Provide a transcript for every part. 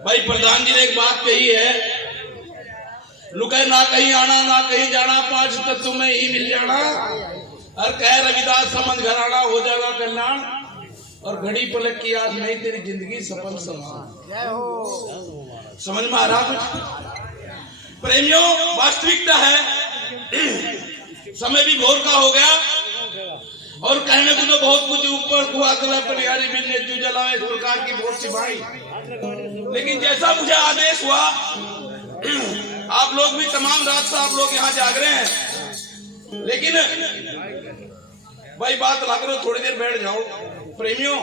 भाई प्रधान जी ने एक बात कही है, लुके ना कहीं आना ना कहीं जाना, पांच तत्व में ही मिल जाना। और कह रविदास समझ घराना हो जाएगा कल्याण, और घड़ी पलक की आज नहीं तेरी जिंदगी सफल समान। समझ में आ रहा कुछ प्रेमियों? वास्तविकता है, समय भी भोर का हो गया और कहने को तो बहुत कुछ ऊपर हुआ परिहारी मिलने जो जलावे इस प्रकार की बहुत सी भाई, लेकिन जैसा मुझे आदेश हुआ, आप लोग भी तमाम रात से आप लोग यहाँ जाग रहे हैं, लेकिन भाई बात लग रहा, थोड़ी देर बैठ जाओ प्रेमियों।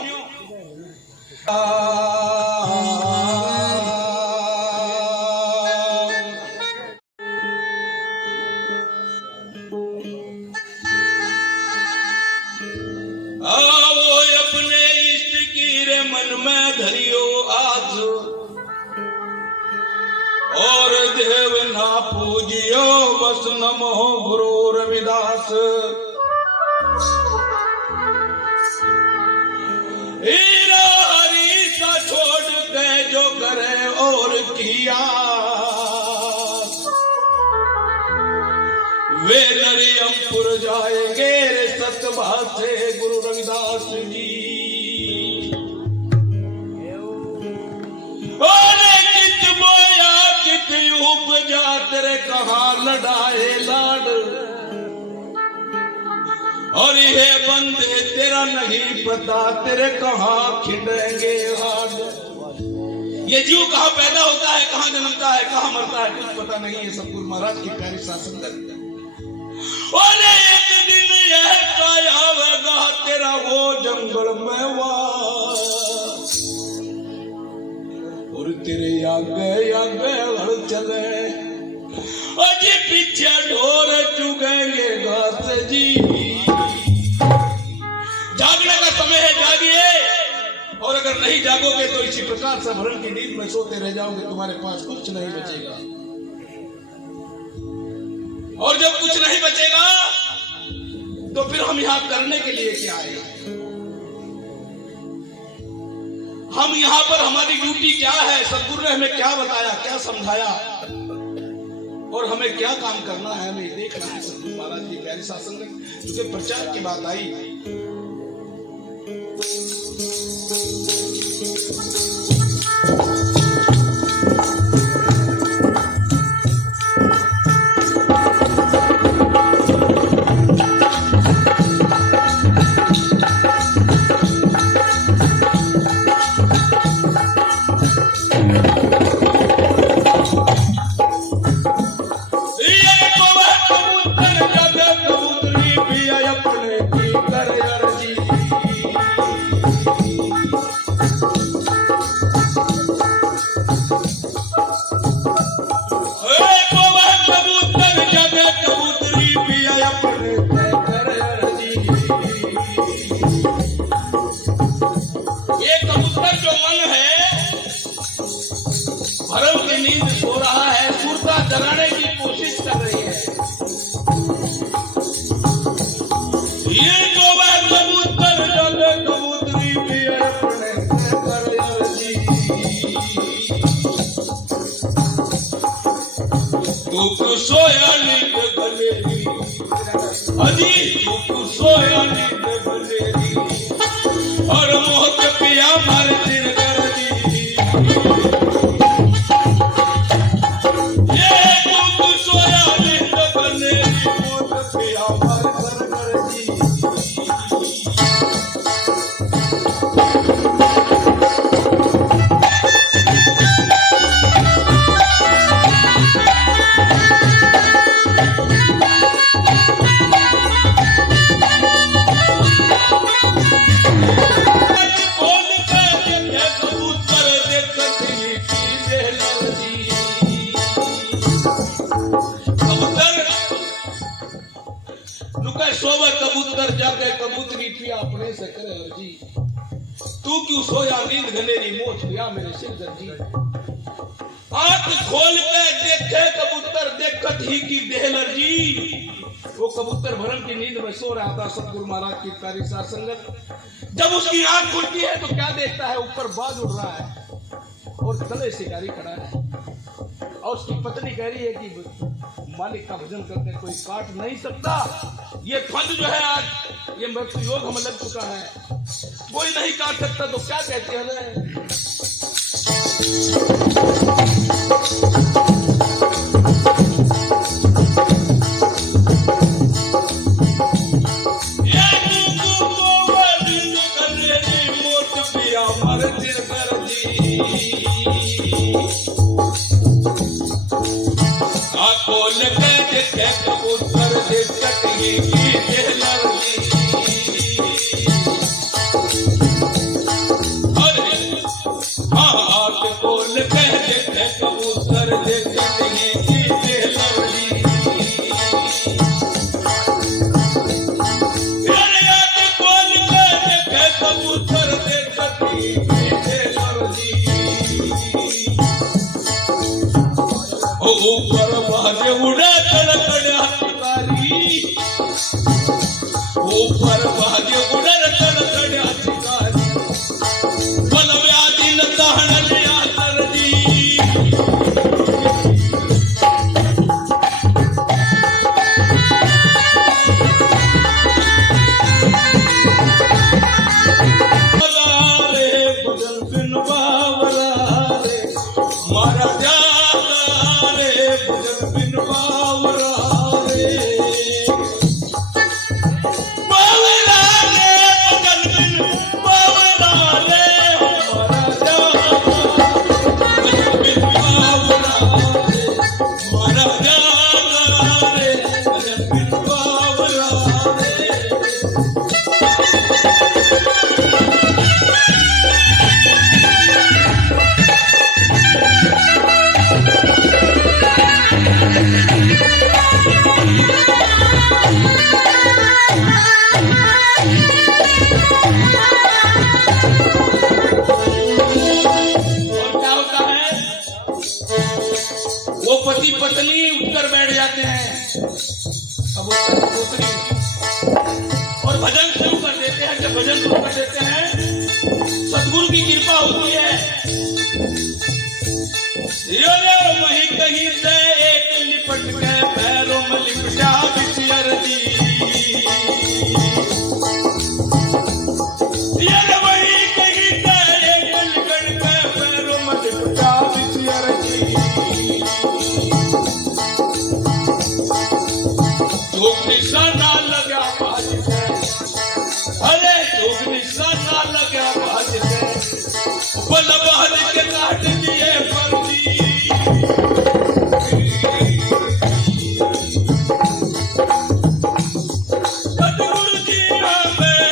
आओ अपने इष्ट की रे मन में धरियो आज, और देव ना पूजियो बस नमो गुरु रविदास। हीरा हरी सा छोड़ के जो करे और किया, वे नरियमपुर जाएंगे रे सतभा से गुरु रविदास जी। उपजा तेरे कहाँ लड़ाए लाड, और ये बंदे तेरा नहीं पता तेरे कहाँ खिंडेंगे हाड। ये जीव कहाँ पैदा होता है, कहाँ जन्मता है, कहाँ मरता है, कुछ पता नहीं है। सतगुरु महाराज की प्यारी शासन करते हैं। और एक दिन यह आवेगा तेरा वो जंगल में वास, और तेरे आगे आगे हल चले, अजी पीछे ढोर चुगेंगे घास जी। जागने का समय है, जागिए, और अगर नहीं जागोगे तो इसी प्रकार से भरण की नींद में सोते रह जाओगे, तुम्हारे पास कुछ नहीं बचेगा। और जब कुछ नहीं बचेगा तो फिर हम यहाँ करने के लिए क्या आए? हम यहाँ पर हमारी ड्यूटी क्या है? सतगुरु ने हमें क्या बताया, क्या समझाया, और हमें क्या काम करना है, हमें देखना है। सतगुरु महाराज की प्यारी शासन में क्योंकि प्रचार की बात आई, जगाने की कोशिश कर रही है। ये जो कबूतर डाले कबूतरी भी अपने कर जी। तू सोया नींद गलेरी, अजी तू सोया नींद गलेरी, और मोह के पिया मार दिन कर दी। कबूतर जाके कबूतरी पिया अपने से करे अर्जी, तू क्यों सोया नींद घनेरी मोच पिया मेरे सिर दर्जी। आंख खोल के देखे कबूतर देखत ही की देहलर जी, वो कबूतर भरम की नींद में सो रहा था सतगुरु महाराज की प्यारी साथ संगत। जब उसकी आंख खुलती है तो क्या देखता है, ऊपर बाज उड़ रहा है और तले शिकारी खड़ा है और उसकी पत्नी कह रही है कि मालिक का भजन करने कोई काट नहीं सकता, ये फंद जो है आज ये मृत्यु योग हमें लग चुका है, कोई नहीं काट सकता। तो क्या कहते हैं खोल के देखे कबूतर देखत ही की देहलर जी। अरे हाथ खोल के देखे कबूतर देखत ही की देहलर जी। अरे हाथ खोल के देखे कबूतर देखत ही की देहलर जी। ऊपर बाजे उड़ा तड़कड़ हथिकारी, ऊपर बाजे उड़ा तड़कड़ हथिकारी, बल व्याधि न दहन लिया तरजी। रे बदल बिन बावरा रे मारा पति पत्नी उठकर बैठ जाते हैं और भजन शुरू कर देते हैं। जब भजन शुरू कर देते हैं सतगुरु की कृपा होती है। वही कहीं से एक लिपट के पैरों में लिपटा बिटियर जी। वही कहीं से एक लिपट के पैरों में लिपटा बिटियर जी। निशाना लगा बाज से, अरे चोक निशाना लगा बाज से, बल बहल के काट दिए फर्जी। सतगुरु जी हमें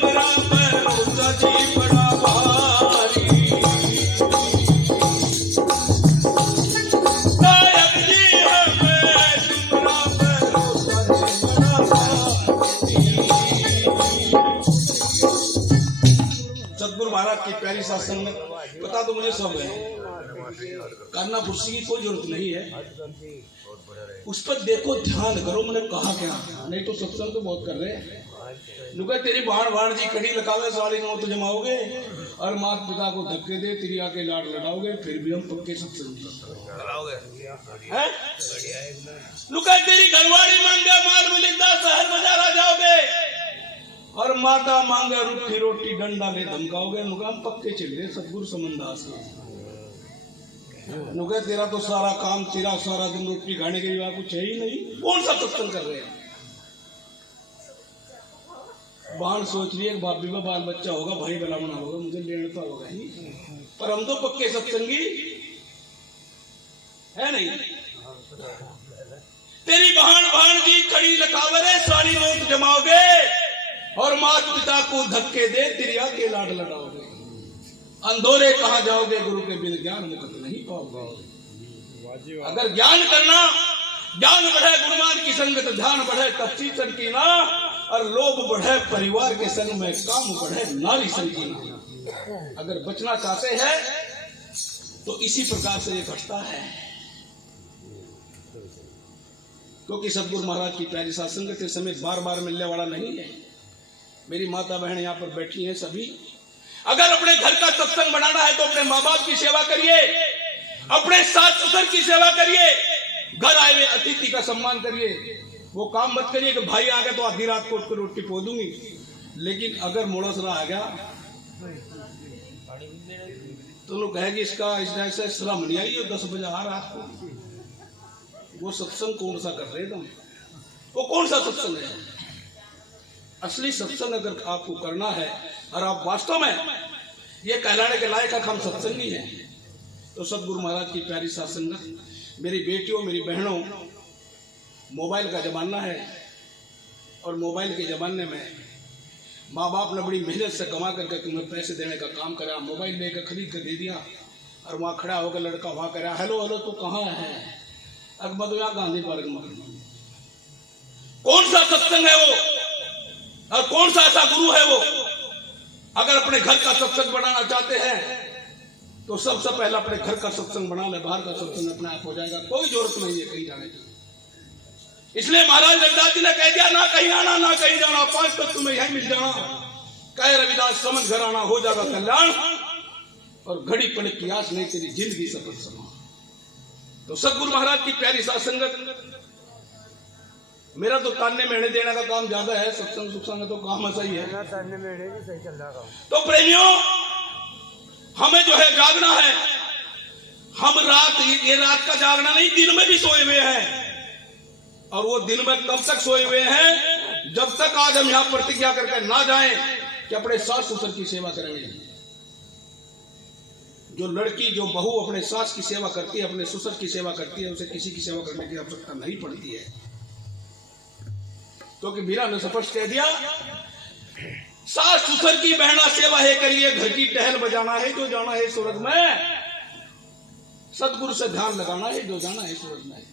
तुमरा भरोसा जी बड़ा भारी। नायक जी हमें तुमरा सतगुरु महाराज की प्यारी साथ संगत। पता तो मुझे सब है, करना कुर्सी की कोई जरूरत नहीं है, उस पर देखो ध्यान करो। मैंने कहा क्या, नहीं तो सत्संग तो बहुत कर रहे हैं। लुका तेरी बाण जी कड़ी लगावे सारी नौ तो जमाओगे और माता पिता को धक्के दे तेरी आके लाड लड़ाओगे, फिर भी हम पक्के सत्संग हैं। लुका तेरी घरवाड़ी मांगे माल मिलिंदा शहर बाजार जाओगे और माता मांगे रूखी रोटी डंडा ले धमकाओगे। नुका हम पक्के चल रहे सतगुरु समंदास। नुका तेरा तो सारा काम, तेरा सारा दिन रोटी खाने के लिए कुछ है ही नहीं, कौन सा सत्संग कर रहे हैं। बाण सोच रही है भाभी में बाल बच्चा होगा, भाई बलावना होगा, मुझे लेना होगा ही, पर हम तो पक्के सत्संगी है नहीं। तेरी बहन जी कड़ी लकावरे सारी नोट जमाओगे और माता पिता को धक्के दे तेरी आके लाड लड़ाओगे। अंधोरे कहाँ जाओगे, गुरु के बिन ज्ञान मुक्त नहीं पाओगे। अगर ज्ञान करना, ज्ञान बढ़े गुरुमान की संगत, ध्यान बढ़े तब चीचन की ना, और लोभ बढ़े परिवार के संग में, काम बढ़े नारी संग जीना। अगर बचना चाहते हैं तो इसी प्रकार से ये घटता है, क्योंकि सदगुरु महाराज की प्यारी साथ संगत इस समय बार बार मिलने वाला नहीं है। मेरी माता बहन यहाँ पर बैठी हैं सभी, अगर अपने घर का सत्संग बनाना है तो अपने माँ बाप की सेवा करिए, अपने सास ससुर की सेवा करिए, घर आए हुए अतिथि का सम्मान करिए। वो काम मत करिए कि भाई आ गया तो आधी रात को उठ कर रोटी पो दूंगी, लेकिन अगर मोड़सरा आ गया तो लोग कहेंगे इसका ऐसे श्रम नहीं आई, 10 बजे आ रात को। वो सत्संग कौन सा कर रहे तुम? वो कौन सा सत्संग है? असली सत्संग अगर आपको करना है और आप वास्तव में ये कहलाने के लायक हम सत्संगी हैं, तो सदगुरु महाराज की प्यारी साथ संगत, मेरी बेटियों मेरी बहनों, मोबाइल का जमाना है और मोबाइल के जमाने में माँ बाप ने बड़ी मेहनत से कमा करके तुम्हें पैसे देने का काम करा, मोबाइल लेकर खरीद कर दे दिया और वहाँ खड़ा होकर लड़का वहाँ करा, हेलो हेलो तू कहाँ है? अकबर यहाँ गांधी पार्क में। कौन सा सत्संग है वो और कौन सा ऐसा गुरु है वो? अगर अपने घर का सत्संग बनाना चाहते हैं तो सबसे पहले अपने घर का सत्संग बना ले, बाहर का सत्संग अपने आप हो जाएगा, कोई जरूरत नहीं है कहीं जाने की। इसलिए महाराज रविदास जी ने कह दिया, ना कहीं आना ना कहीं जाना, 5 तत्व में यही मिल जाना। कहे रविदास समझ घर आना, हो जाएगा कल्याण, और घड़ी पल की आस नहीं तेरी जिंदगी सफल समा। तो सदगुरु महाराज की प्यारी साथ संगत, मेरा तो ताने मेढ़े देने का काम ज्यादा है, सत्संग सुत्संग तो काम ऐसा ही है। ताने मेढ़े भी सही चल रहा है। तो प्रेमियों, हमें जो है जागना है। हम ये रात का जागना नहीं, दिन में भी सोए हुए हैं, और वो दिन में तब तक सोए हुए हैं जब तक आज हम यहाँ प्रतिज्ञा करके ना जाएं कि अपने सास ससुर की सेवा करेंगे। जो लड़की जो बहू अपने सास की सेवा करती है, अपने ससुर की सेवा करती है, उसे किसी की सेवा करने की आवश्यकता नहीं पड़ती है, क्योंकि मीरा ने स्पष्ट कह दिया, सास ससुर की बहना सेवा है करिए, घर की टहल बजाना है जो जाना है सूरज में, सतगुरु से ध्यान लगाना है जो जाना है सूरज में।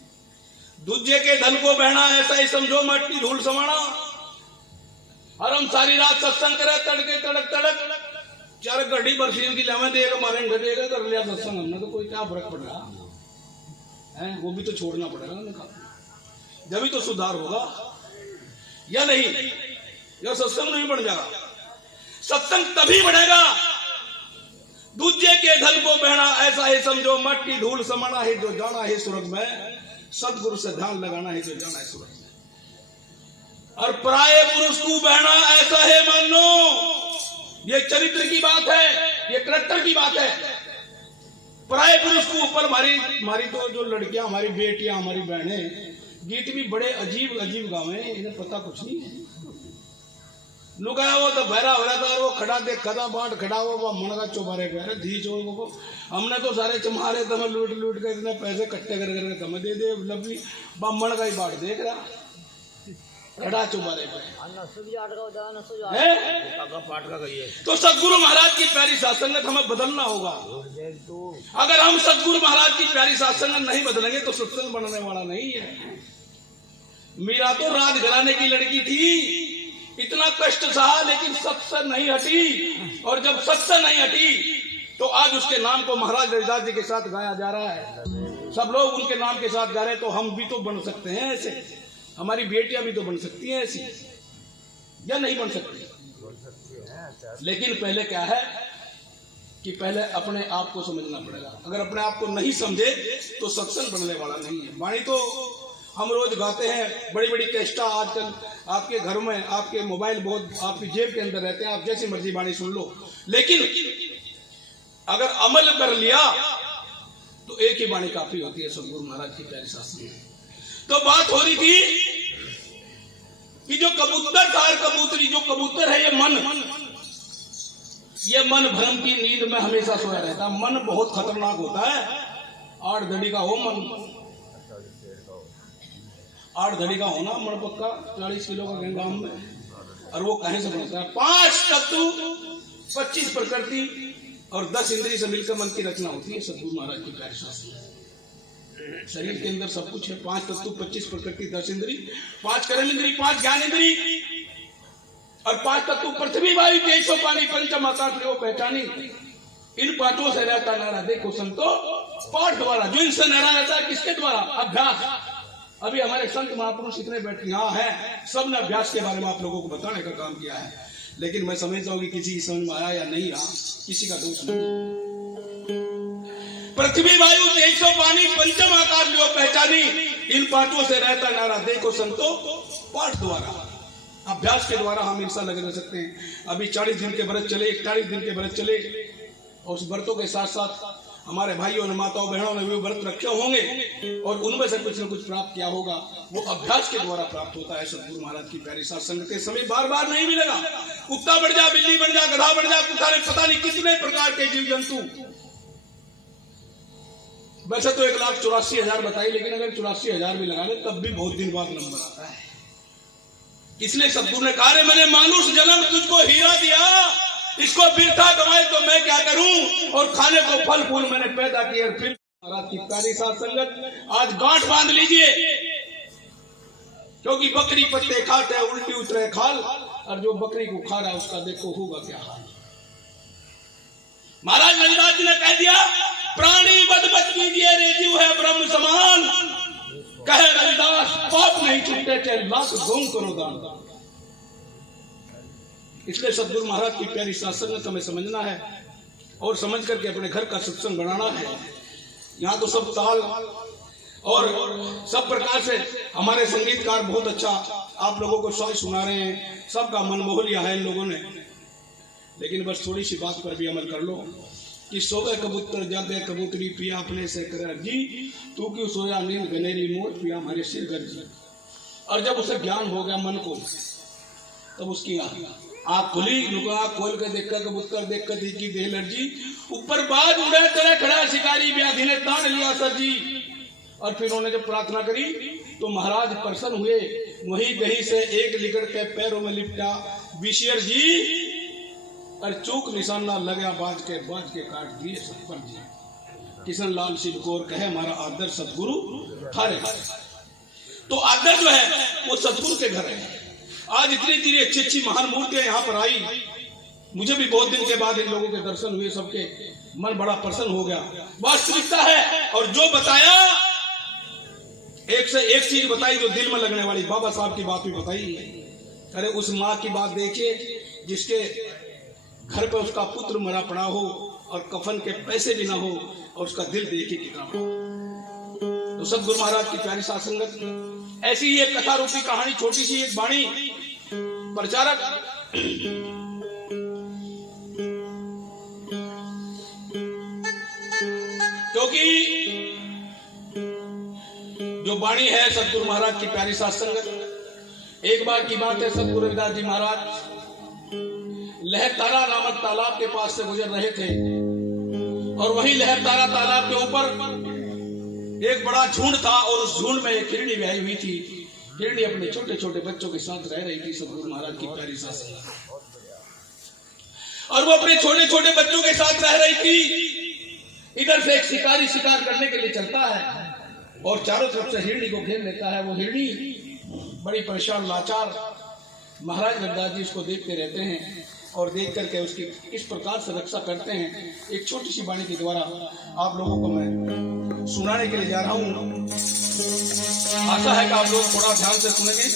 दूजे के धन को बहना ऐसा ही समझो मट्टी धूल समाना। और हम सारी रात सत्संग करे, तड़के तड़क तड़क 4 घड़ी बरसीन की लेवा देगा, मारे देगा, कर लिया सत्संग हमने, तो कोई क्या फर्क पड़ रहा है? वो भी तो छोड़ना पड़ेगा ना, जब ही तो सुधार होगा, या नहीं? या सत्संग नहीं बढ़ जाएगा। सत्संग तभी बढ़ेगा, दूजे के धन को बहना ऐसा ही समझो मट्टी धूल समाना है जो जाना है सूरज में, सदगुरु से ध्यान लगाना है जो जाना है सूरज में। और पराये पुरुष को बहना ऐसा है मानो, ये चरित्र की बात है, ये करैक्टर की बात है। पराये पुरुष को ऊपर हमारी तो जो लड़कियां, हमारी बेटियां, हमारी बहनें गीत भी बड़े अजीब अजीब गावे, इन्हें पता कुछ नहीं है। लुगाया वो तो बहरा हो रहा था, वो खड़ा देख खड़ा बाट खड़ा हुआ, वो मन का चौबारे पे धी चोर को हमने तो सारे चमारे तुम्हें लूट लूट के इतने पैसे इकट्ठे कर तुम्हें दे दे, लबी बामण का ही बाट देख रहा खड़ा चौबारे पे। तो सदगुरु महाराज की प्यारी साथ संगत हमें बदलना होगा। अगर हम सदगुरु महाराज की प्यारी साथ संगत नहीं बदलेंगे तो सत्संग बनने वाला नहीं है। मीरा तो राज घराने की लड़की थी, इतना कष्ट सहा लेकिन सत्य नहीं हटी, और जब सत्य नहीं हटी तो आज उसके नाम को महाराज रविदास जी के साथ गाया जा रहा है। सब लोग उनके नाम के साथ गा रहे, तो हम भी तो बन सकते हैं ऐसे, हमारी बेटियां भी तो बन सकती हैं ऐसी, या नहीं बन सकती? लेकिन पहले क्या है कि पहले अपने आप को समझना पड़ेगा। अगर अपने आप को नहीं समझे तो सत्संग बनने वाला नहीं है। वाणी तो हम रोज गाते हैं, बड़ी बड़ी कैस्टा आजकल आपके घर में, आपके मोबाइल बहुत आपकी जेब के अंदर रहते हैं, आप जैसी मर्जी वाणी सुन लो, लेकिन अगर अमल कर लिया तो एक ही वाणी काफी होती है, सदगुरु महाराज की प्यारी शास्त्री। तो बात हो रही थी कि जो कबूतर था, कबूतरी जो कबूतर है, ये मन भ्रम की नींद में हमेशा सोया रहता। मन बहुत खतरनाक होता है। 8 धड़ी का हो मन, 8 धड़ी का होना मन पक्का, 40 किलो का गंगाम में, और वो कहीं से बनता है? 5 तत्व 25 प्रकृति और 10 इंद्रिय से मिलकर मन की रचना होती है। सदगुरु महाराज की प्यारी शास्त्र, शरीर के अंदर सब कुछ है। 5 तत्व 25 प्रकृति 10 इंद्रिय, 5 कर्म इंद्रिय, 5 ज्ञान इंद्रिय, और पांच तत्व पृथ्वी वायु तेजो पानी पंचम आकाश ले पहचानी। इन पांचों से रहता नारा देखो संतो पाठ द्वारा। जो इनसे नारा रहता है किसके द्वारा? अभ्यास। अभी हमारे संत महापुरुष इतने बैठे यहाँ हैं, सब ने अभ्यास के बारे में आप लोगों को बताने का काम किया है। लेकिन मैं समझता हूँ कि किसी की समझ में आया या नहीं आया, किसी का दोष नहीं। पृथ्वी वायु तेजो पानी पंचम आकाश ले पहचानी। इन पांचों से रहता नारा देखो संतो पाठ द्वारा। अभ्यास के द्वारा हम इंसान लगे रह सकते हैं। अभी 40 दिन के व्रत चले, 41 दिन के व्रत चले, और उस व्रतों के साथ साथ हमारे भाइयों और माताओं बहनों ने भी व्रत रखे होंगे और उनमें से कुछ न कुछ प्राप्त किया होगा। वो अभ्यास के द्वारा प्राप्त होता है। सतगुरु महाराज की प्यारी साथ संग के समय बार बार नहीं मिलेगा। कुत्ता बन जा, बिल्ली बन जा, गधा बन जा, पता नहीं कितने प्रकार के जीव जंतु। वैसे तो 1,84,000 बताई, लेकिन अगर 84,000 भी लगा ले तब भी बहुत दिन बाद नंबर आता है। इसलिए सतगुरु ने कहा, मैंने मानुष जन्म तुझको हीरा दिया, इसको बिरथा गवाए तो मैं क्या करूं। और खाने को फल फूल मैंने पैदा किए। फिर महाराज की प्यारी साथ संगत आज गांठ बांध लीजिए, क्योंकि बकरी पत्ते खाते है, उल्टी उतरे खाल, और जो बकरी को खा रहा है उसका देखो होगा क्या हाल। महाराज रविदास जी ने कह दिया, प्राणी बद बच कीजिए रे जीव है ब्रह्म समान। कहे रविदास पाप नहीं छूटे चाहे लाख गौ करो दान। इसलिए सतगुरु महाराज की प्यारी सत्संग हमें समझना है और समझ करके अपने घर का सत्संग बनाना है। यहाँ तो सब ताल और सब प्रकार से हमारे संगीतकार बहुत अच्छा आप लोगों को शायद सुना रहे हैं, सबका मन मोह लिया है इन लोगों ने। लेकिन बस थोड़ी सी बात पर भी अमल कर लो कि सोवे कबूतर जागे कबूतरी पिया अपने से करे जी, तू क्यों सोया नींद गनेरी मोर पिया हमारे सिर गर्जी। और जब उसे ज्ञान हो गया मन को, तब उसकी आँख खुली, आँख खोल के देखकर कबूतर देखकर थी की देह लर्जी। ऊपर बाज उड़े तरह खड़ा शिकारी व्याधि ने तान लिया सर जी। और फिर उन्होंने जब प्रार्थना करी तो महाराज प्रसन्न हुए। वही दही से एक लिकड़ के पैरों में लिपटा विशेर जी, और चूक निशाना लगा बाज के काट दिए सतपर जी। किशन लाल सिंह गौर कहे हमारा आदर सतगुरु थारे। तो आदर जो है वो सतगुरु के घर है। आज इतनी इतनी अच्छी अच्छी महान मूर्तियां यहाँ पर आई, मुझे भी बहुत दिन के बाद इन लोगों के दर्शन हुए, सबके मन बड़ा प्रसन्न हो गया। वास्तविकता है। और जो बताया, एक से एक चीज बताई जो दिल में लगने वाली, बाबा साहब की बात भी बताई। अरे उस माँ की बात देखिए जिसके घर पे उसका पुत्र मरा पड़ा हो और कफन के पैसे भी ना हो, और उसका दिल देखिए कितना। तो सतगुरु महाराज की प्यारी साथ संगत ऐसी ही एक कथा रूपी कहानी, छोटी सी एक वाणी प्रचारक क्योंकि जो वाणी है सतगुरु महाराज की प्यारी साथ संगत। एक बार की बात है, सतगुरु रविदास जी महाराज लहरतारा नामक तालाब के पास से गुजर रहे थे, और वही लहरतारा तालाब के ऊपर एक बड़ा झुंड था, और उस झुंड में एक हिरणी ब्याही हुई थी। हिरणी अपने छोटे छोटे बच्चों के साथ रह रही थी सतगुरु महाराज की प्यारी साथ, और वो अपने छोटे छोटे बच्चों के साथ रह रही थी। इधर से एक शिकारी शिकार करने के लिए चलता है और चारों तरफ से हिरणी को घेर लेता है। वो हिरणी बड़ी परेशान लाचार, महाराज रविदास जी उसको देखते रहते हैं और देख करके उसकी किस प्रकार से रक्षा करते हैं, एक छोटी सी वाणी के द्वारा आप लोगों को मैं सुनाने के लिए जा रहा हूं। आशा है कि आप लोग थोड़ा ध्यान से सुनेंगे।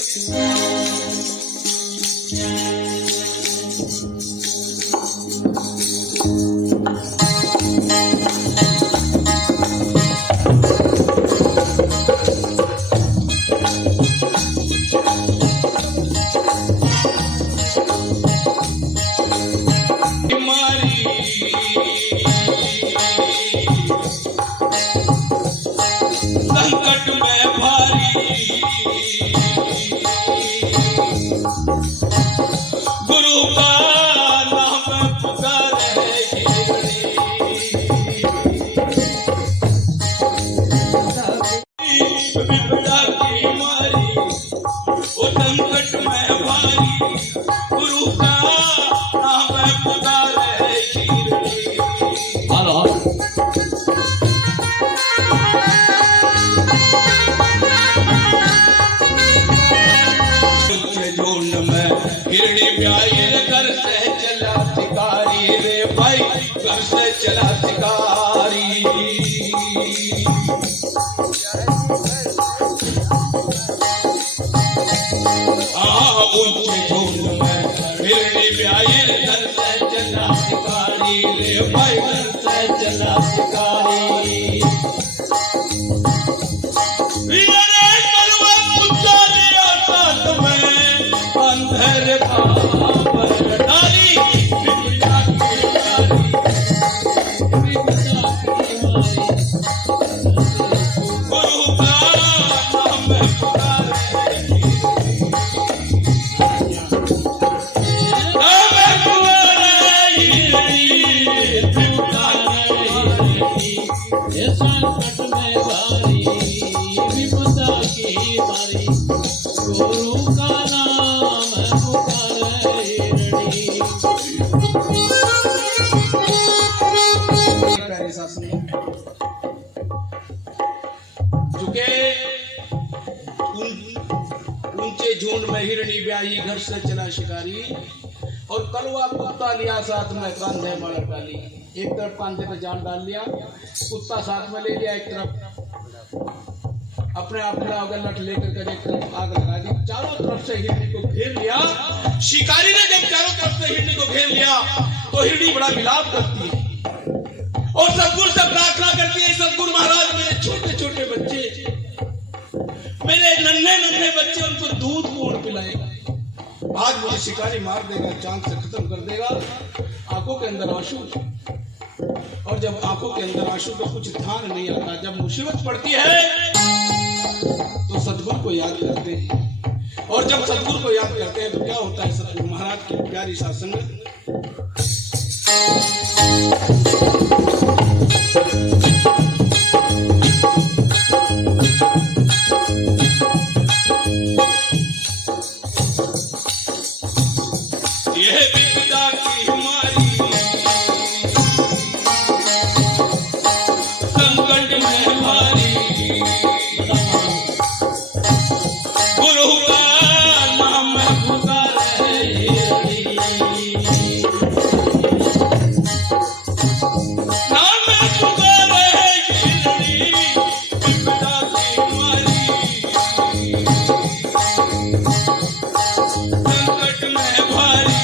हिरणी ब्याई रे घर से चला शिकारी रे भाई घर से चला शिकारी। ऊंचे झूल में हिरणी ब्याई रे घर से चला शिकारी रे भाई घर से चला शिकारी। अंधेरे पर डाली विपदा की डाली गुरु का नाम पुकारे संकट में भारी विपदा की मारी गुरु का नाम पुकारे हिरणी। झुके ऊंचे झुंड में हिरणी ब्याही घर से चला शिकारी और कलवा कुत्ता लिया साथ में कांधे मार डाली। एक तरफ कांधे पे जान डाल लिया, कुत्ता साथ में ले लिया, एक तरफ अपने आप लट लेकर के एक तरफ आग लगा दी। चारों तरफ से हिरणी को घेर लिया। शिकारी ने जब चारों तरफ से हिरणी को घेर लिया तो हिरणी बड़ा विलाप करती है और सतगुरु से प्रार्थना करती है, सतगुरु महाराज मेरे छोटे छोटे बच्चे, मेरे नन्हे नन्हे बच्चे, उनको दूध कौन पिलाएगा? आज मुझे शिकारी मार देगा, चांद से खत्म कर देगा। आंखों के अंदर आंसू, और जब आंखों के अंदर आंसू तो कुछ ध्यान नहीं आता। जब मुसीबत पड़ती है तो सतगुरु को याद करते हैं, और जब सतगुरु को याद करते हैं तो क्या होता है? सतगुरु महाराज की प्यारी सत्संग यह विपदा की मारी संकट में भारी गुरु का नाम पुकारे हिरणी। नाम पुकारे हिरणी विपदा की मारी संकट में भारी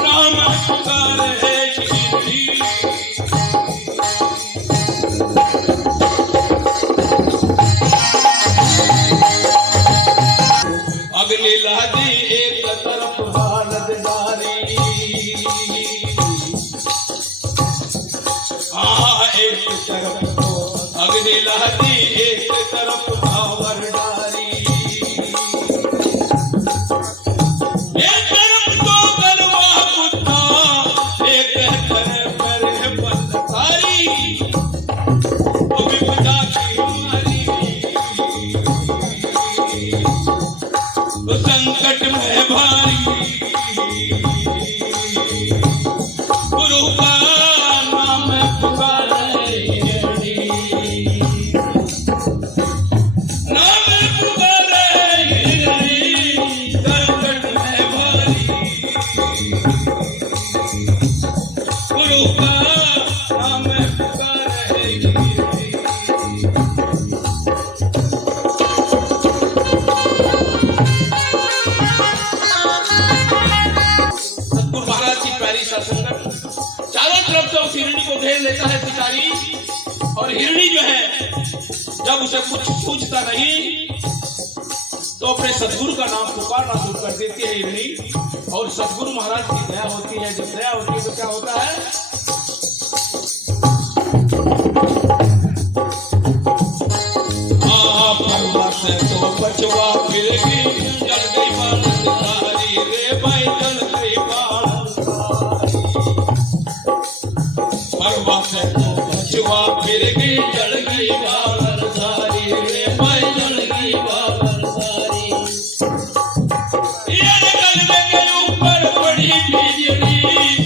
नाम पुकारे हिरणी। अगली लादी एक तरफ हालत नारी, एक तरफ तो अगली लादी एक तरफ भावर डारी। एक तरफ तो गलवा कुत्ता, एक तरफ करे बलकारी, वो विपदा की मारी तो संकट में भारी गुरु का नाम पुकारे हिरणी। नाम पुकारे हिरणी संकट में भारी गुरु का नाम पुकारे हिरणी। सतगुरु महाराज की प्यारी सत्संगत चारों तरफ से उस हिरणी को घेर लेता है शिकारी, और हिरणी जो है जब उसे कुछ पूछता नहीं तो अपने सतगुरु का नाम पुकारना शुरू कर देती है हिरणी, और सतगुरु महाराज की दया होती है। जब दया होती है तो क्या होता है? पर्वत से तो बचवा फिर भी जल गई बालक सारी रे भाई, जल गई बालक पर्वत से तो बचवा फिर भी जल गई बालक सारी रे भाई, जल गई बालक सारी। ये गलबे के ऊपर पड़ी बिजली,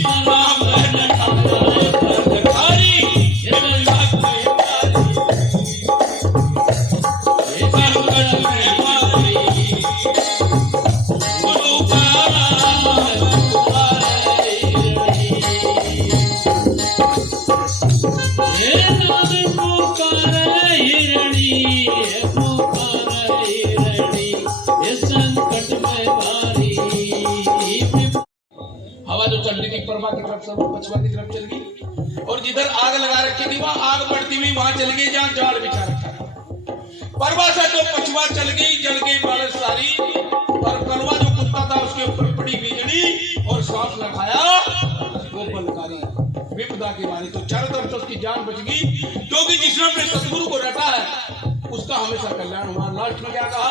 नाम न ठाड़ा पथकारी, ये बल्ला की मारी संकट में भारी परवा की तरफ से वो पछवा की तरफ चल गई और जिधर आग लगा रखी थी वहां आग बढ़ती हुई वहां चल गई जहां जाल बिछा रखा था। परवा से तो पछवा चल गई, जल गई बारिश सारी, और परवा जो कुत्ता था उसके ऊपर पड़ी बिजली और सांप न खाया वो बलकारी विपदा की मारी। तो चारों तरफ से उसकी जान बच गई, क्योंकि जिसने अपने सतगुरु को रटा है उसका हमेशा कल्याण हुआ। लास्ट में क्या कहा?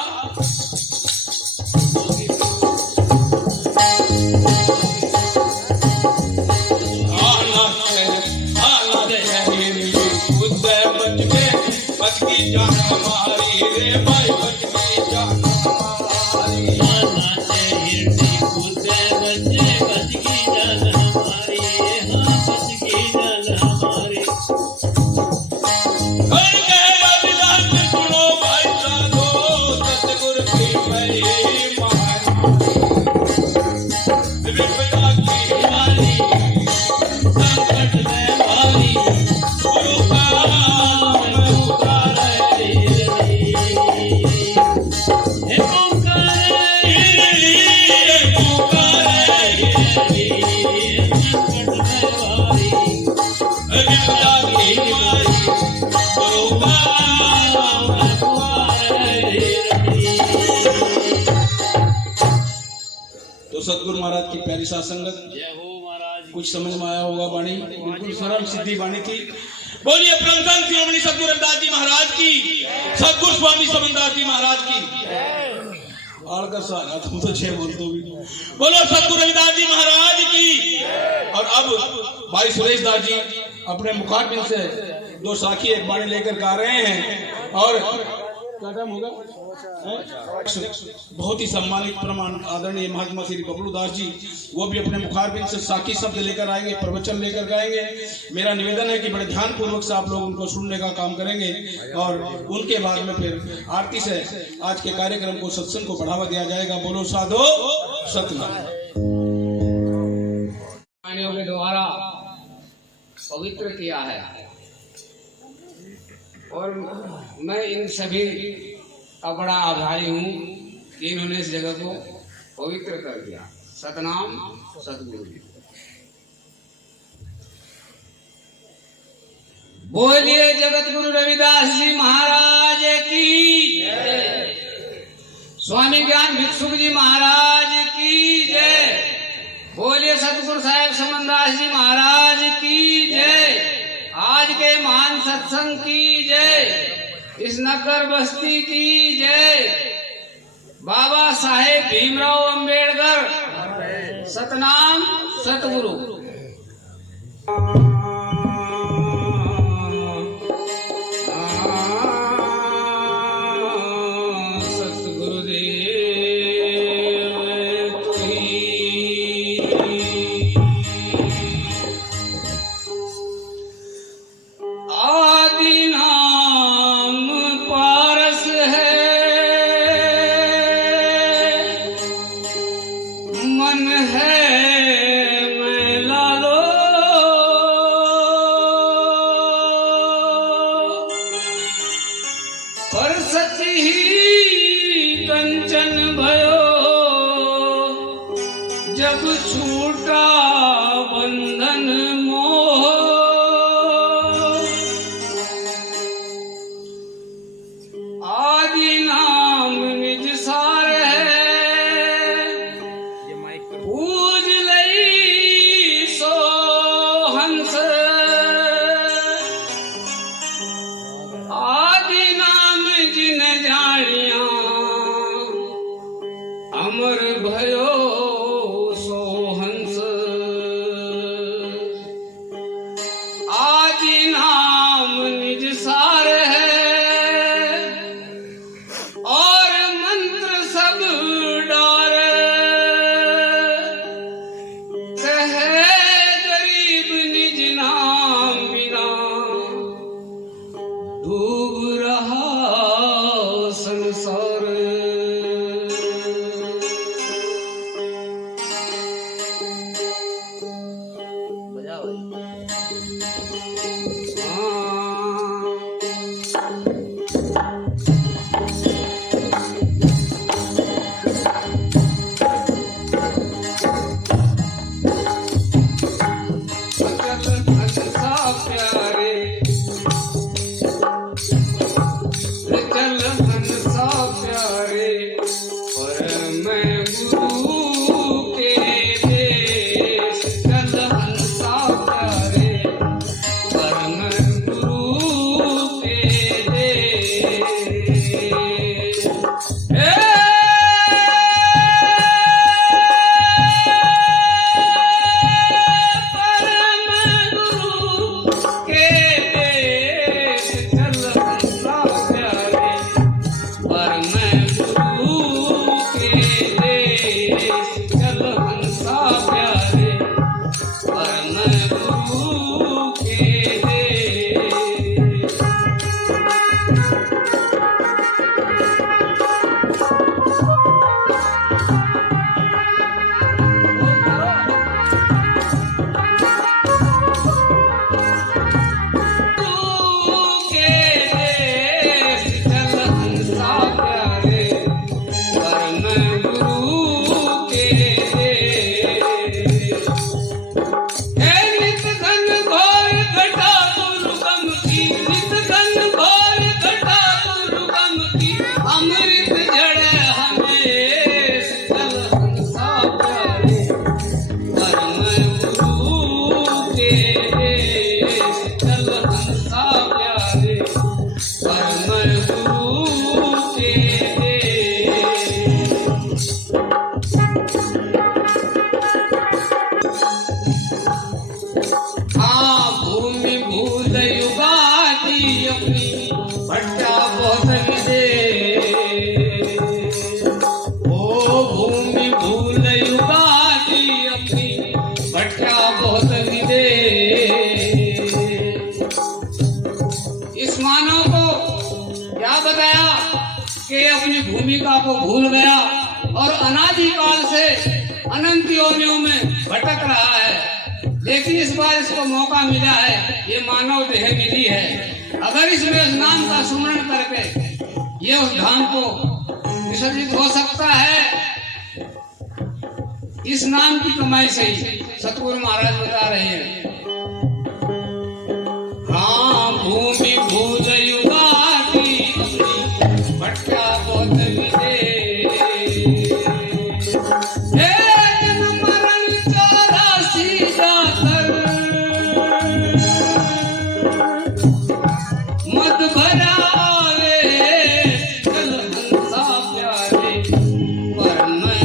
बच की जान हमारी रे भाई, बच की जान हमारी। हिरनी कूदे बच्चे बच की जान हमारी, हाँ बच की जान हमारी। हर कह रविदास सुनो भाई साधो, सतगुरु की महिमा विपदा की वाली संकट में वाली गुरु का तो सतगुरु महाराज की प्यारी साथ संगत, जय हो महाराज। कुछ समझ में आया होगा वाणी, बिल्कुल सरल सीधी वाणी थी। बोलिए प्रभुदान शिरोमणि सतगुरु रविदास जी महाराज की, सतगुरु स्वामी समनदास जी महाराज की। आड़कर सारा तुम तो छह बोल दो भी। बोलो सतगुरु रविदास जी महाराज की। और अब भाई सुरेश दास जी अपने मुखारबिंद से दो साखी एक बाणी लेकर गा रहे हैं। और क्या टाइम होगा? बहुत ही सम्मानित प्रमाण आदरणीय महात्मा श्री बबलू दास जी, वो भी अपने मुखारबिंद से साखी शब्द लेकर आएंगे, प्रवचन लेकर गाएंगे। मेरा निवेदन है कि बड़े ध्यान पूर्वक से आप लोग उनको सुनने का काम करेंगे और उनके बाद में फिर आरती से आज के कार्यक्रम को, सत्संग को बढ़ावा दिया जाएगा। बोलो साधो सतनाम। के द्वारा पवित्र किया है और मैं इन सभी का बड़ा आभारी हूँ कि इन्होंने इस जगह को पवित्र कर दिया। सतनाम सतगुरु। बोलिए जगत गुरु रविदास जी महाराज की जय, स्वामी ज्ञान भिक्षुक जी महाराज की जय, बोलिए सतगुरु साहेब समनदास जी महाराज की जय, आज के महान सत्संग की जय, इस नगर बस्ती की जय, बाबा साहेब भीमराव अंबेडकर। सतनाम सतगुरु। मैं गुरु के देश चल हंसा प्यारे, पर मैं गुरु के देश। इस मानव को क्या बताया कि अपनी भूमिका को भूल गया और अनादिकाल से अनंत योनियों में भटक रहा है, लेकिन इस बार इसको मौका मिला है, ये मानव देह मिली है। अगर इसमें उस नाम का सुमरण करके ये उस धाम को विसर्जित हो सकता है, इस नाम की कमाई से ही सतगुरु महाराज बता रहे हैं। हाँ भूमि भूल युगाती भटका बहुत विदे, जन्म मरण 84 जाकर मत भरा आवे चल हंसा प्यारे, पर मैं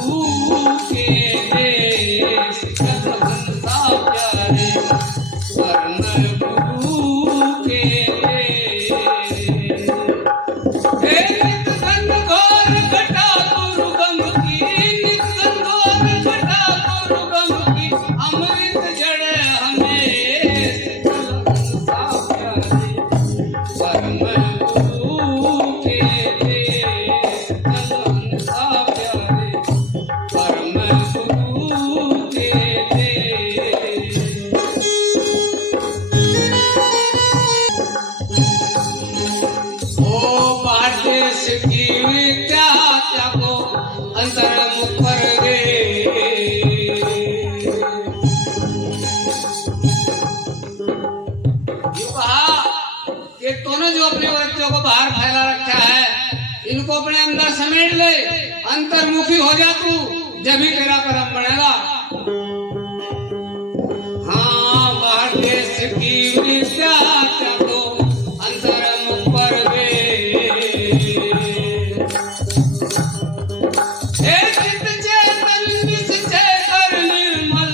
गुरु के देश चल हंसा प्यारे, पर मैं गुरु के देश। नित घनघोर घटा दुर्गम की, नित घनघोर घटा दुर्गम की, अमृत जड़ हमें चल हंसा प्यारे, पर मैं गुरु के देश चल हंसा प्यारे, पर मैं गुरु के देश। ओ पादेश की विद्या त्यागो अंतर्मुख पर गे, कहा कि तूने जो अपने बच्चों को बाहर फैला रखा है, इनको अपने अंदर समेट ले, अंतर्मुखी हो जा तू, जब ही तेरा कर्म बनेगा। हाँ बाहर देश की विद्या त्यागो अंतर्मुख पर गे, हे चित्त चेतन निश्चय कर निर्मल,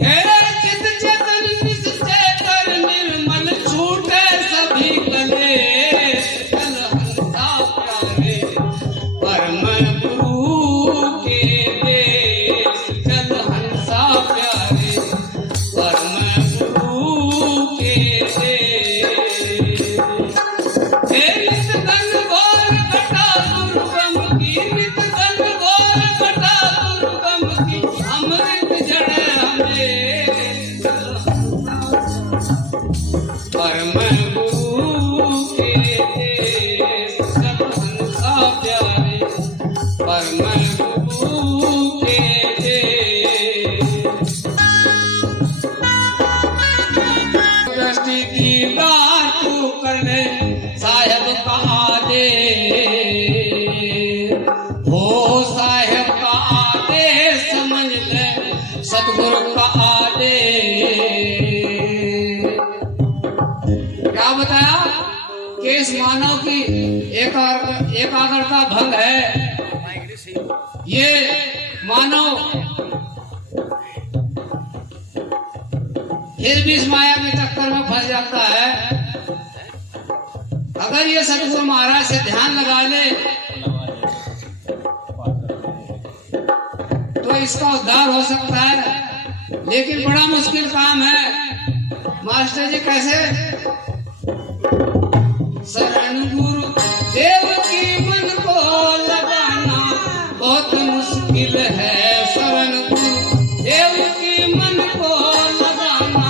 हे चित्त चेतन निश्चय कर निर्मल, छूटे सभी कलेश चल हंसा प्यारे, पर मैं का आदेश, हो साहेब का आदेश समझ ले सतगुरु का आदेश। क्या बताया कि इस मानव की एकाग्रता भंग है। ये मानव फिर भी इस माया के चक्कर में फंस जाता है। अगर ये सतगुरु महाराज से ध्यान लगा ले तो इसका उद्धार हो सकता है, लेकिन बड़ा मुश्किल काम है। मास्टर जी कैसे? शरण गुरु देव की मन को लगाना बहुत मुश्किल है। शरण गुरु देव की मन को लगाना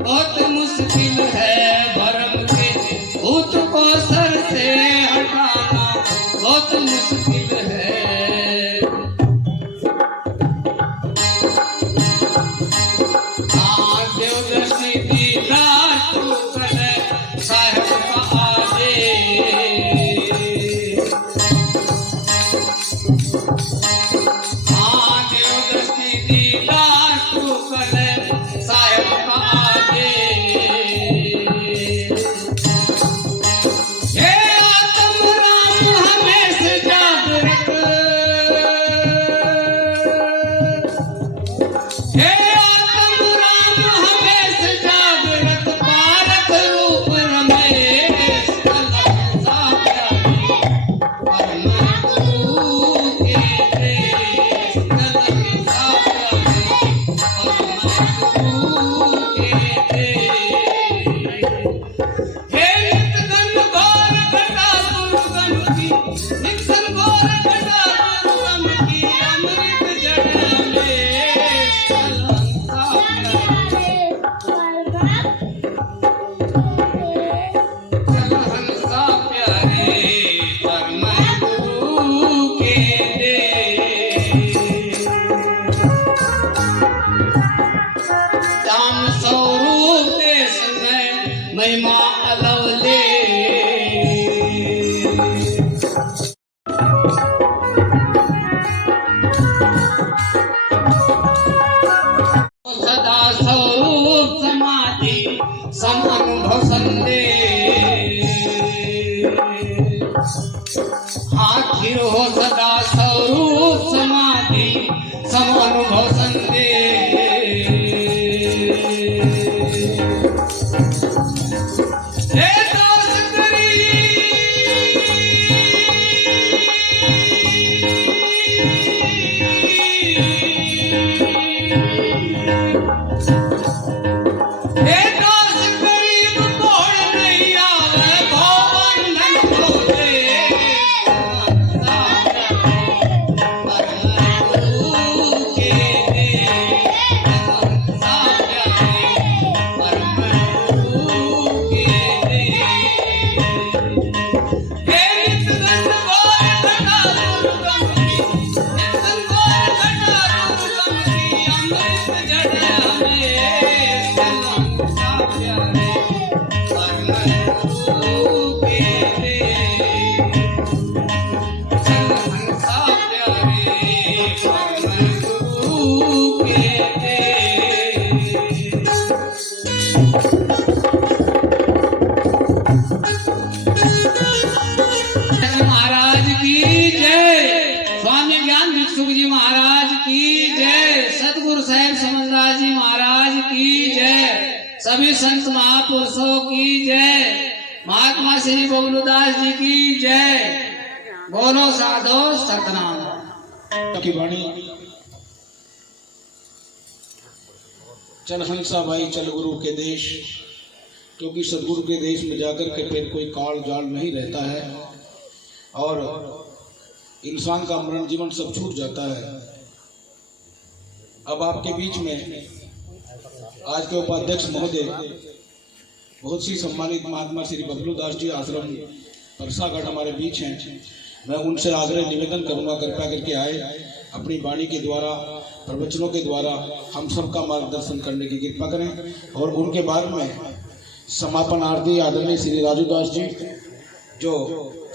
बहुत मुश्किल है। भरम के भूत को सर से हटाना बहुत मुश्किल है। देवदर्शी दीदार तू करे साहेब का आदेश। देवदर्शी दीदार तू करे साहेब का आदेश। हे आत्म राम हमेशा जागृत, हे आत्म राम हमेशा जागृत, पारक रूप रमेश कलसा प्यारी, परम गुरु के देश कलसा प्यारी, परम गुरु के देश। हे नित्यगन घोर घटा दुर्गम की, नित्यगन घोर घटा दुर्गम की, अमृत जड़ में कलंसा प्यारी, कलंसा प्यारे परम गुरु के देश। श्याम स्वरूप देश में महिमा अलवले। सदा स्वरूप समाधि सम अनुभव संदेश। आखिर हो सदा स्वरूप समाधि सम अनुभव संदेश। हे दास करी हे दास करीब कोण नहीं आवे, भवबंधन को दे परम गुरु के देश, परम गुरु के देश। हे नित्यगन घोर घटा दुर्गम की, नित्यगन घोर घटा दुर्गम की, अमृत जड़ में कलंसा प्यारे, परम गुरु के देश, कलंसा प्यारे, परम गुरु के देश। महाराज की जय। स्वामी ज्ञान भिक्षुक जी महाराज की जय। सतगुरु साहेब समझदार जी महाराज की जय। सभी संत महापुरुषों की जय। महात्मा श्री बबलूदास जी की जय। बोलो साधो सतनाम। की वाणी चल हंसा भाई चल गुरु के देश, क्योंकि सदगुरु के देश में जाकर के फिर कोई काल जाल नहीं रहता है और इंसान का मरण जीवन सब छूट जाता है। अब आपके बीच में आज के उपाध्यक्ष महोदय बहुत सी सम्मानित महात्मा श्री बबलूदास जी आश्रम परसागढ़ हमारे बीच हैं। मैं उनसे आग्रह निवेदन करूंगा कृपया करके आए, अपनी वाणी के द्वारा प्रवचनों के द्वारा हम सबका मार्गदर्शन करने की कृपा करें। और उनके बाद में समापनार्थी आदरणीय श्री राजूदास जी जो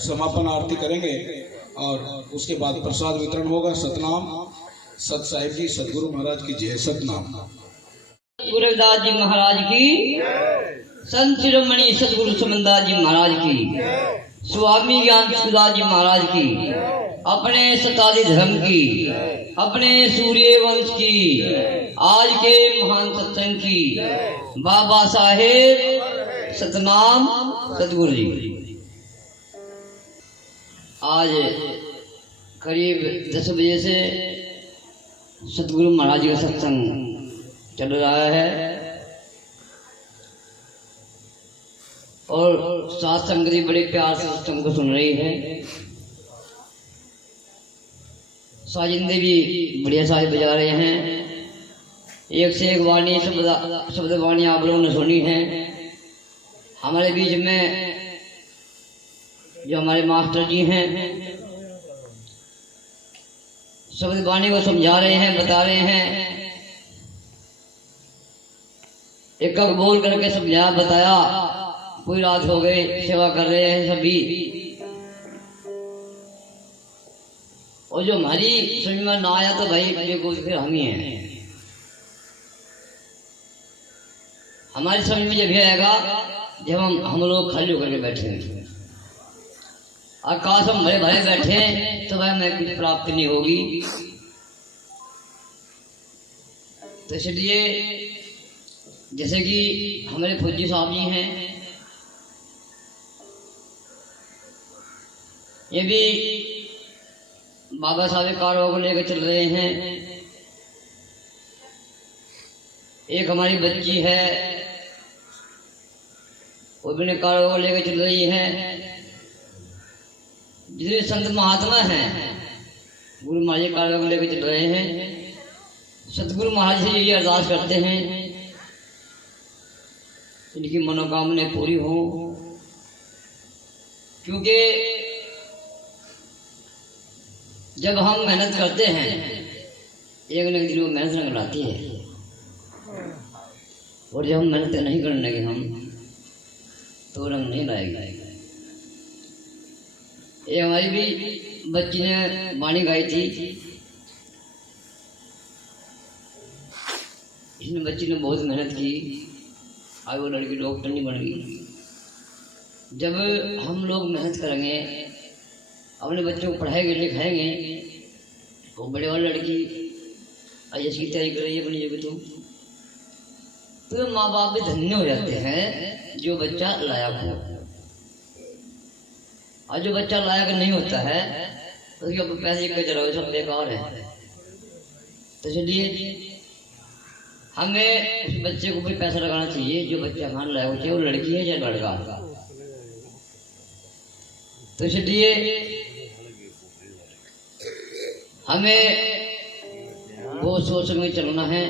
समापन आरती करेंगे और उसके बाद प्रसाद वितरण होगा। सतनाम सत साहिब जी, सतगुरु महाराज की जय। सतनाम। गुरु रविदास जी महाराज की, संत शिरोमणि सतगुरु समनदास जी महाराज की, स्वामी ज्ञान सुदास जी महाराज की, अपने सतादी धर्म की, अपने सूर्य वंश की, आज के महान सत्संग की, बाबा साहेब सतनाम सतगुरु जी। आज करीब 10 बजे से सतगुरु महाराज जी का सत्संग चल रहा है और साथ संगति बड़े प्यार से सत्संग को सुन रही है। साजिंदे भी बढ़िया साज बजा रहे हैं। एक से एक वाणी शब्द वाणी आप लोगों ने सुनी है। हमारे बीच में जो हमारे मास्टर जी हैं शब्द वाणी को समझा रहे हैं, बता रहे हैं। एक बोल करके समझा बताया, पूरी रात हो गई, सेवा कर रहे हैं सभी। और जो हमारी समझ में ना आया तो भाई देखो फिर हम ही हैं। हमारी समझ में जब आएगा जब हम लोग खाली होकर के बैठे हैं। आकाश हम भरे भरे बैठे तो भाई हमें कुछ प्राप्ति नहीं होगी। तो इसलिए जैसे कि हमारे फौजी साहब जी हैं, ये भी बाबा साहब के कारों को लेकर चल रहे हैं। एक हमारी बच्ची है, वो भी कारों को लेकर चल रही है। जितने संत महात्मा हैं गुरु महाराज जी कारों को लेकर चल रहे हैं। सतगुरु महाराज से यही अरदास करते हैं इनकी मनोकामनाएं पूरी हो, क्योंकि जब हम मेहनत करते हैं एक न एक दिन वो मेहनत रंग लाती है। और जब हम मेहनत नहीं करने लगे हम तो रंग नहीं लाएगी। ये हमारी भी बच्ची ने वाणी गाई थी। इसमें बच्ची ने बहुत मेहनत की, आज वो लड़की डॉक्टर नहीं बन गई। जब हम लोग मेहनत करेंगे, अपने बच्चों को पढ़ाएंगे लिखाएंगे, वो बड़े वाली लड़की IAS की तैयारी कर रही है अपनी जगह, तो माँ बाप भी धन्य हो जाते हैं जो बच्चा लायक हो। और जो बच्चा लायक नहीं होता है तो उसके ऊपर पैसे का चलाओ सब बेकार है। तो इसलिए हमें उस बच्चे को भी पैसा लगाना चाहिए जो बच्चा खान लायक हो, चाहे वो लड़की है चाहे लड़का। तो इसलिए हमें वो सोच में चलना है।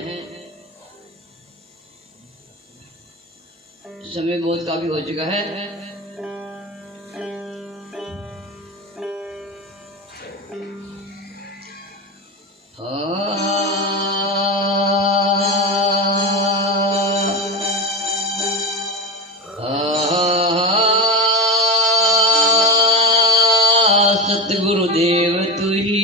समय बहुत काफी हो चुका है। सतगुरुदेव तू ही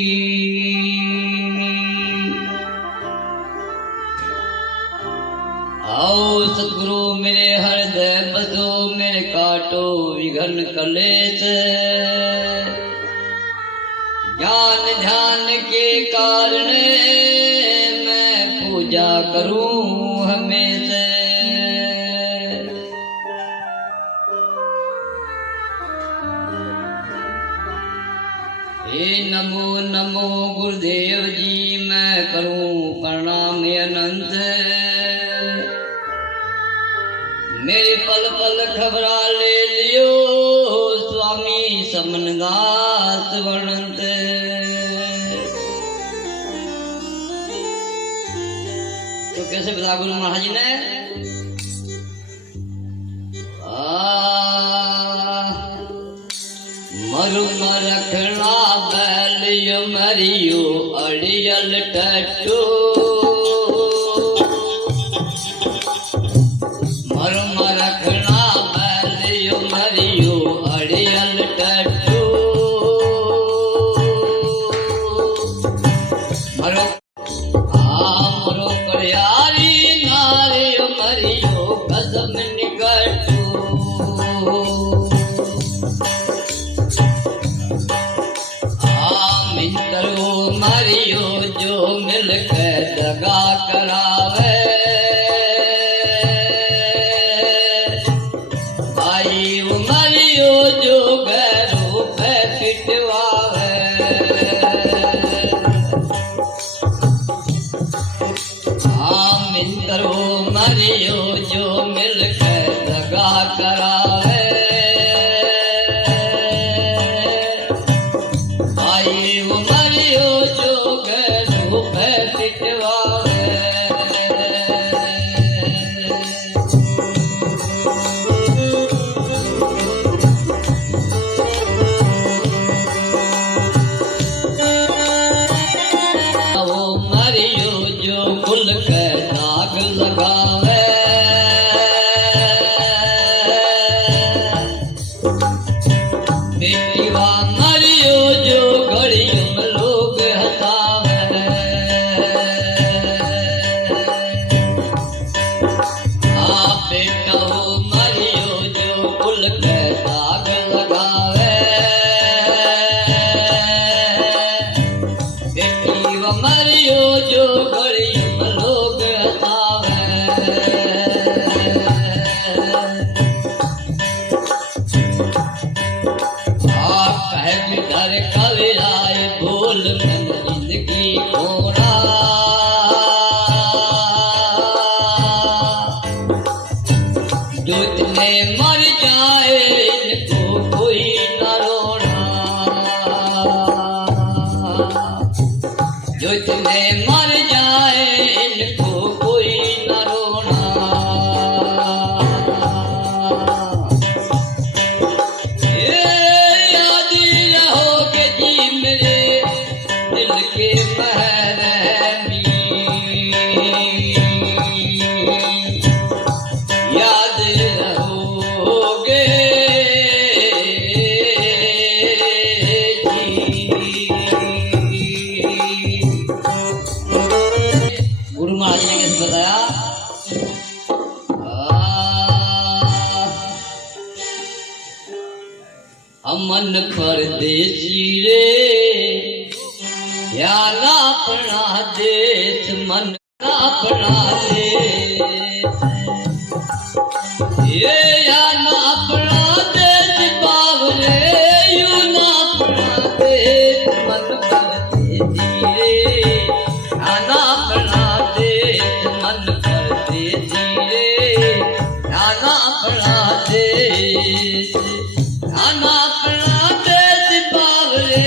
आओ सतगुरु मेरे हृदय बसो, मेरे काटो विघन कलेश। ज्ञान ध्यान के कारण मैं पूजा करूं हमेशा। हे नमो नमो गुरुदेव जी, मैं करूं प्रणाम अनंत। मेरी पल पल खबरा ले लियो स्वामी समनदास वर्णंत। तो कैसे बता गुरु महाराज जी ने मरुम रखना बैलियो मरियो अड़ियल टट्टू। मरुम रखना बैलियो मरियो अड़ियल के दगा करावे भाई उमरियो जो घरों पे पिटवावे हाँ मित्रो मरियो जो मिल के दगा करावे भाई उमरियो जो घरों पे पिटवावे वो मरियो जो कुल के दाग लगावे बेटीवा मरियो जो घड़ियों में लोग हंसावे हाँ बेटा वो मरियो जो कुल के दाग लगावे बेटी वो मरियो जो घड़ियों में लोग हंसावे आप कहे बिधर कविराए भूल मन जिंदगी खोना जो इतने मर जाए इनको कोई न रोना जो इतने मर जाए इनको कोई न रोना ये याद रहोगे जी मेरे दिल के महरमी याद रहोगे गुरु महाराज ने कैसे बताया अमन परदेसी रे या ना अपना देश मन ना अपना देश ये या ना अपना देश बावरे यू ना अपना देश मन परदेसी रे या ना अपना देश मन परदेसी रे या ना अपना देश या ना अपना देश बावरे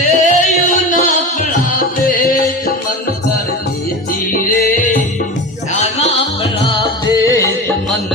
यू ना अपना देश मन परदेसी रे या ना अपना देश मन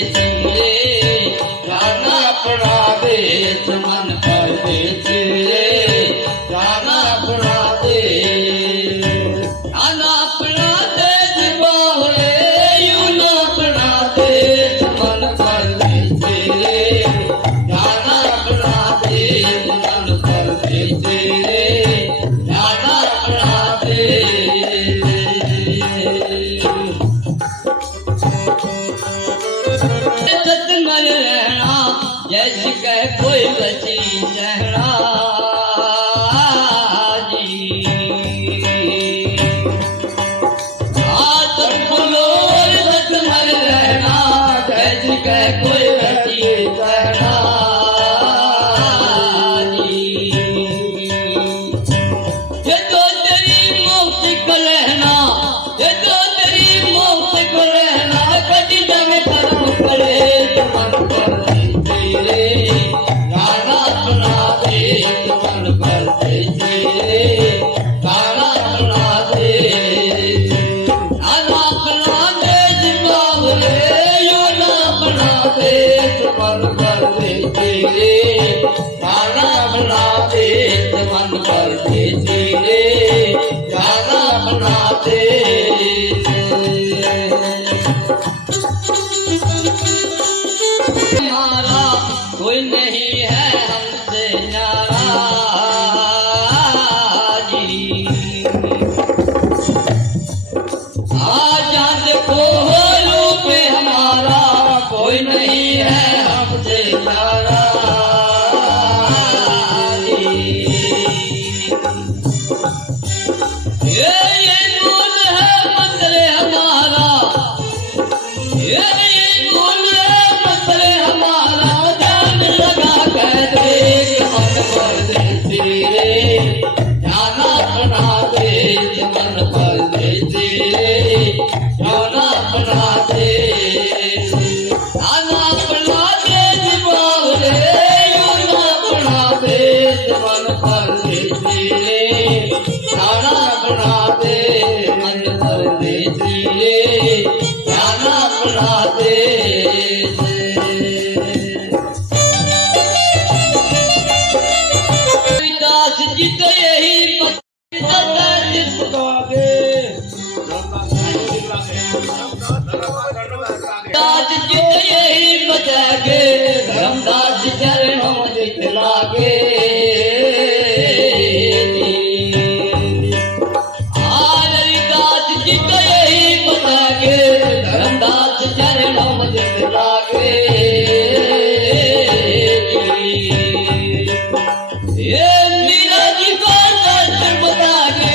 परदेसी रे, जाना अपना देश मन परदेसी रे, जाना अपना देश, जाना अपना देश बावरे, यूं ना अपना देश मन परदेसी रे, जाना अपना देश मन परदेसी रे, जाना अपना देश। सतमल रहना जैसे कह कोई बची सहना जी, सतमल रहना जैसे कह कोई बची सहना जी, ये तो तेरी मौत को रहना, ये तो तेरी मौत को रहना, कटी जमे खत्म करे मन परदेसी रे, जाना अपना देश मन परदेसी रे, जाना अपना देश, जाना अपना देश बावरे, यूं ना अपना देश मन परदेसी रे, जाना अपना देश मन परदेसी रे, जाना अपना देश। हमारा कोई नहीं है हमसे न्यारा जी, चांद को होलू पे हमारा कोई नहीं है हमसे न्यारा जी, ये गुल है मंदिर हमारा, ये गुल है मंदिर हमारा, जान लगा कर देख मन परदेसी रे, जाना अपना देश मन परदेसी रे, जाना अपना देश, जाना अपना देश बावरे, यूं ना अपना देश मन परदेसी रे, जाना अपना देश मन परदेसी रे, जाना अपना देश। दास जी तो यही दास जी तो यही बतागे, धर्मदास चरणों दिखलागे, दास जी तो यही बतागे, धर्मदास चरणों दिखलागे, ये मीरा जी को सच बता के,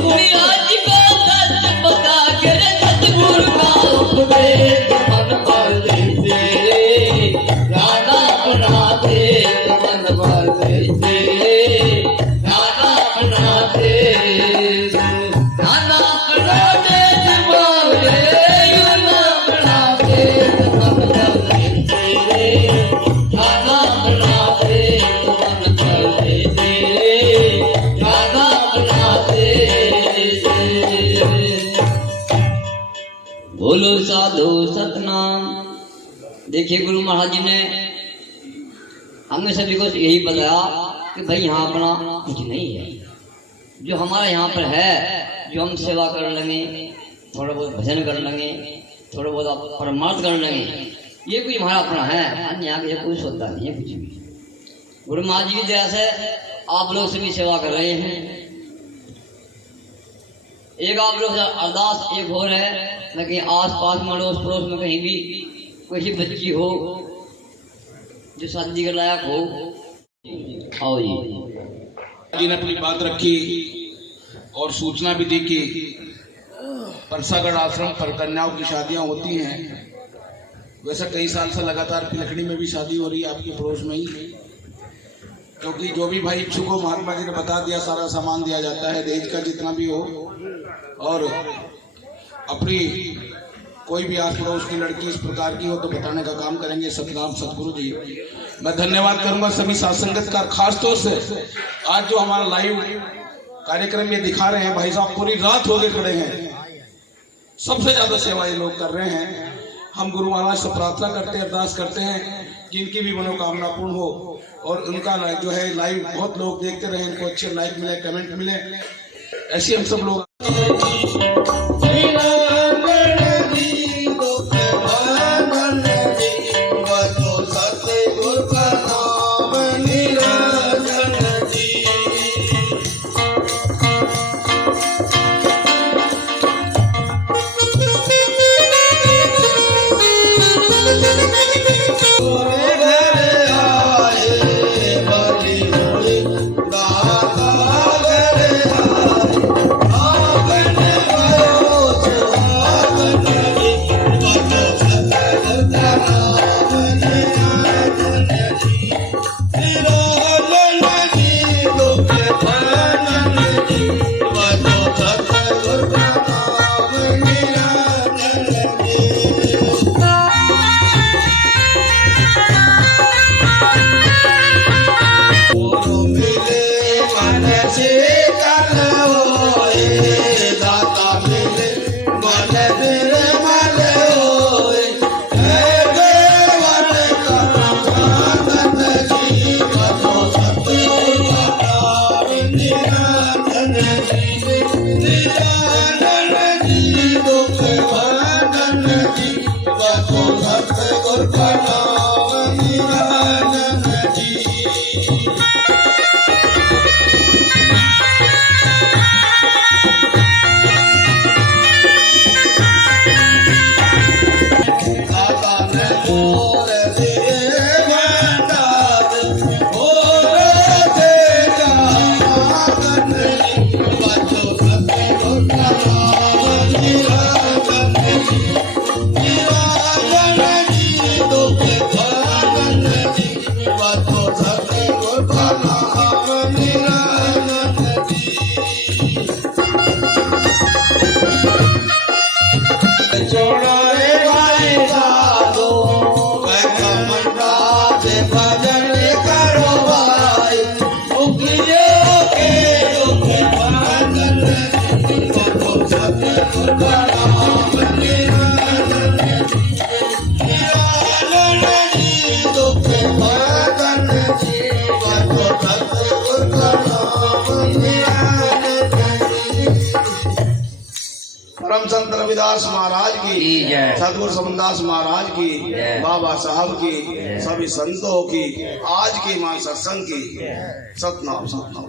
मीरा जी को सच बता के, सतगुरु का उपदेश मन परदेसी रे, जाना अपना देश मन परदेसी रे, जाना अपना देश, जाना अपना देश बावरे, यूं ना अपना देश मन परदेसी रे, जाना अपना देश मन परदेसी रे, जाना अपना देश। बोलो साधु सतनाम। देखिए गुरु महाराज जी ने हमने सभी को यही बताया कि भाई यहाँ अपना कुछ नहीं है, जो हमारा यहाँ पर है, जो हम सेवा कर लेंगे, थोड़ा बहुत भजन कर लेंगे, थोड़ा बहुत परमार्थ कर लेंगे, ये कुछ हमारा अपना है, अन्य यहाँ के कुछ होता नहीं है कुछ भी। गुरु महाराज जी की दया से आप लोग सभी सेवा कर रहे हैं। एक आप लोग अरदास एक हो रहा है, लेकिन आस पास में अड़ोस पड़ोस में कहीं भी कोई बच्ची हो जो शादी के लायक हो, आओ जी ने अपनी बात रखी और सूचना भी दी कि परसागढ़ आश्रम पर कन्याओं की शादियां होती हैं। वैसे कई साल से लगातार पिलखड़ी में भी शादी हो रही है आपके पड़ोस में ही, क्योंकि जो भी भाई इच्छुक हो महात्मा जी ने बता दिया, सारा सामान दिया जाता है, दहेज का जितना भी हो। और अपनी कोई भी आस पड़ोस की लड़की इस प्रकार की हो तो बताने का काम करेंगे सतनाम सतगुरु जी। मैं धन्यवाद करूंगा सभी साथ संगत का, खास तौर से आज जो हमारा लाइव कार्यक्रम ये दिखा रहे हैं भाई साहब, पूरी रात हो गए खड़े हैं, सबसे ज्यादा सेवा ये लोग कर रहे हैं। हम गुरु महाराज से प्रार्थना करते हैं, अरदास करते हैं कि इनकी भी मनोकामना पूर्ण हो और उनका जो है लाइव बहुत लोग देखते रहे, इनको अच्छे लाइक मिले, कमेंट मिले, ऐसे हम सब लोग परम संत रविदास महाराज की, सदगुरु समनदास महाराज की, बाबा साहब की, सभी संतों की, आज की मां सत्संग की, सतनाम सतनाम।